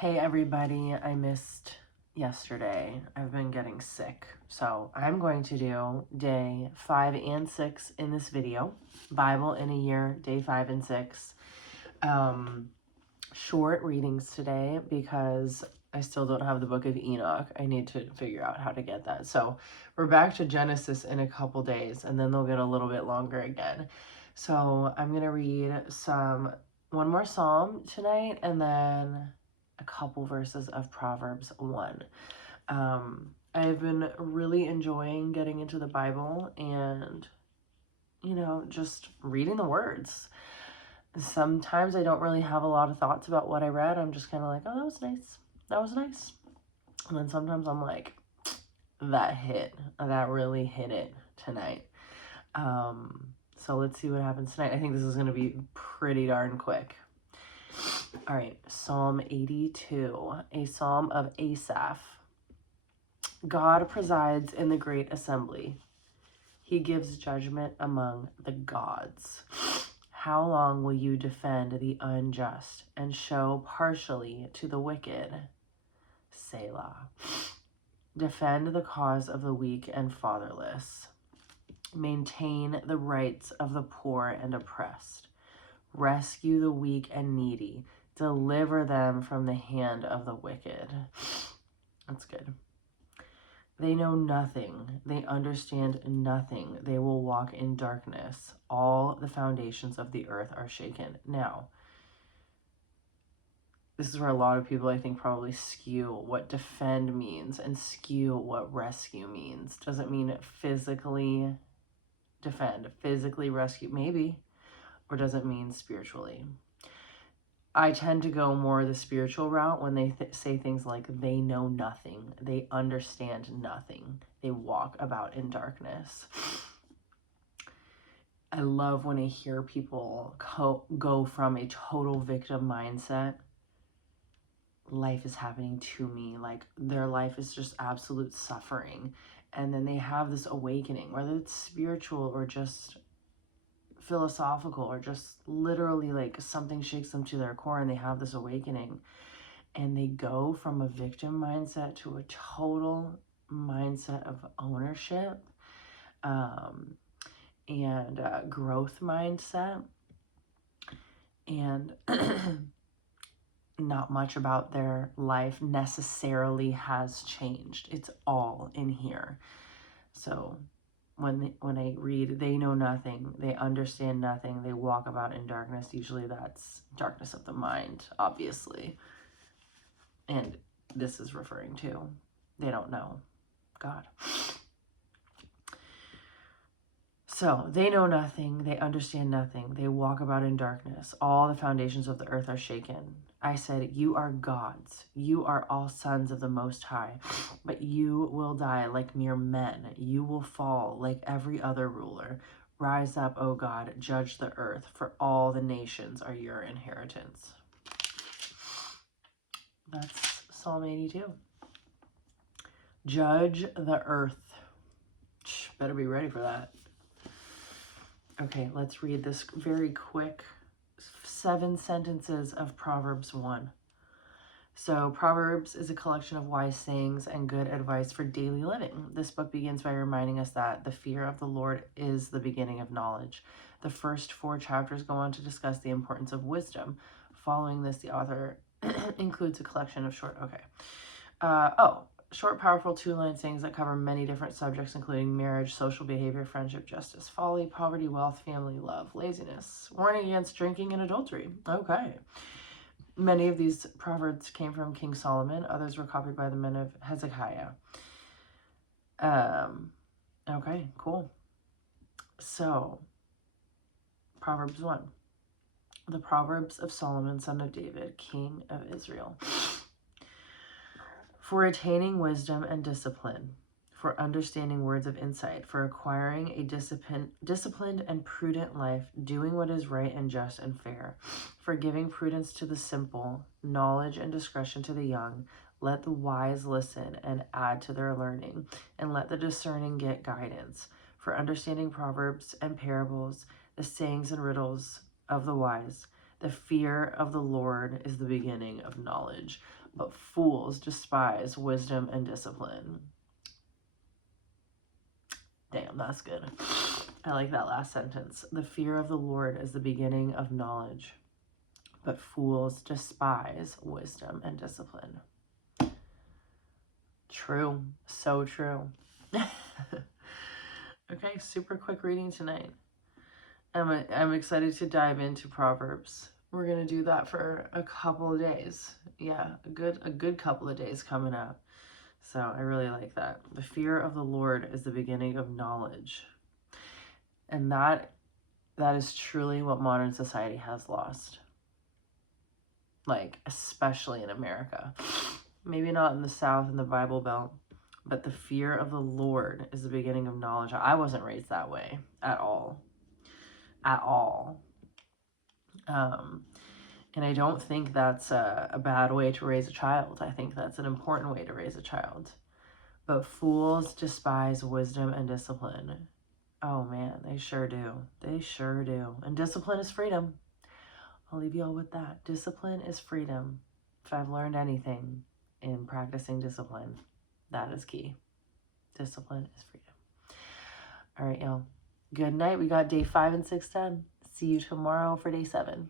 Hey everybody, I missed yesterday. I've been getting sick. So I'm going to do day 5 and 6 in this video. Bible in a year, day 5 and 6. Short readings today because I still don't have the book of Enoch. I need to figure out how to get that. So we're back to Genesis in a couple days and then they'll get a little bit longer again. So I'm going to read one more psalm tonight and then a couple verses of Proverbs 1. I've been really enjoying getting into the Bible and, just reading the words. Sometimes I don't really have a lot of thoughts about what I read. I'm just kind of like, oh, that was nice. That was nice. And then sometimes I'm like, that really hit it tonight. So let's see what happens tonight. I think this is going to be pretty darn quick. All right, Psalm 82, a psalm of Asaph. God presides in the great assembly. He gives judgment among the gods. How long will you defend the unjust and show partially to the wicked? Selah. Defend the cause of the weak and fatherless. Maintain the rights of the poor and oppressed. Rescue the weak and needy. Deliver them from the hand of the wicked. That's good. They know nothing. They understand nothing. They will walk in darkness. All the foundations of the earth are shaken. Now, this is where a lot of people, I think, probably skew what defend means and skew what rescue means. Doesn't mean physically defend, physically rescue, maybe, or doesn't mean spiritually. I tend to go more the spiritual route when they say things like they know nothing, they understand nothing, they walk about in darkness. I love when I hear people go from a total victim mindset, life is happening to me, like their life is just absolute suffering, and then they have this awakening, whether it's spiritual or just philosophical or just literally like something shakes them to their core and they have this awakening and they go from a victim mindset to a total mindset of ownership and growth mindset, and not much about their life necessarily has changed. It's all in here. So when I read, they know nothing, they understand nothing, they walk about in darkness, usually that's darkness of the mind, obviously. And this is referring to, they don't know God. So they know nothing, they understand nothing, they walk about in darkness. All the foundations of the earth are shaken. I said, you are gods. You are all sons of the Most High, but you will die like mere men. You will fall like every other ruler. Rise up, O God, judge the earth, for all the nations are your inheritance. That's Psalm 82. Judge the earth. Better be ready for that. Okay, let's read this very quick 7 sentences of Proverbs 1. So Proverbs is a collection of wise sayings and good advice for daily living. This book begins by reminding us that the fear of the Lord is the beginning of knowledge. The first 4 chapters go on to discuss the importance of wisdom. Following this, the author includes a collection of short, short, powerful 2-line sayings that cover many different subjects, including marriage, social behavior, friendship, justice, folly, poverty, wealth, family, love, laziness, warning against drinking and adultery. Okay. Many of these proverbs came from King Solomon. Others were copied by the men of Hezekiah. Okay, cool. So, Proverbs 1. The Proverbs of Solomon, son of David, king of Israel. For attaining wisdom and discipline, for understanding words of insight, for acquiring a disciplined and prudent life, doing what is right and just and fair, for giving prudence to the simple, knowledge and discretion to the young. Let the wise listen and add to their learning, and let the discerning get guidance. For understanding proverbs and parables, the sayings and riddles of the wise, The fear of the Lord is the beginning of knowledge, but fools despise wisdom and discipline. Damn, that's good. I like that last sentence. The fear of the Lord is the beginning of knowledge, but fools despise wisdom and discipline. True. So true. Okay, super quick reading tonight. I'm excited to dive into Proverbs. We're gonna do that for a couple of days. Yeah, a good couple of days coming up. So I really like that. The fear of the Lord is the beginning of knowledge. And that is truly what modern society has lost. Like, especially in America. Maybe not in the South in the Bible Belt, but the fear of the Lord is the beginning of knowledge. I wasn't raised that way at all. At all. And I don't think that's a bad way to raise a child. I think that's an important way to raise a child. But fools despise wisdom and discipline. Oh man, they sure do. They sure do. And discipline is freedom. I'll leave you all with that. Discipline is freedom. If I've learned anything in practicing discipline, that is key. Discipline is freedom. All right, y'all. Good night. We got day 5 and 6 done. See you tomorrow for day 7.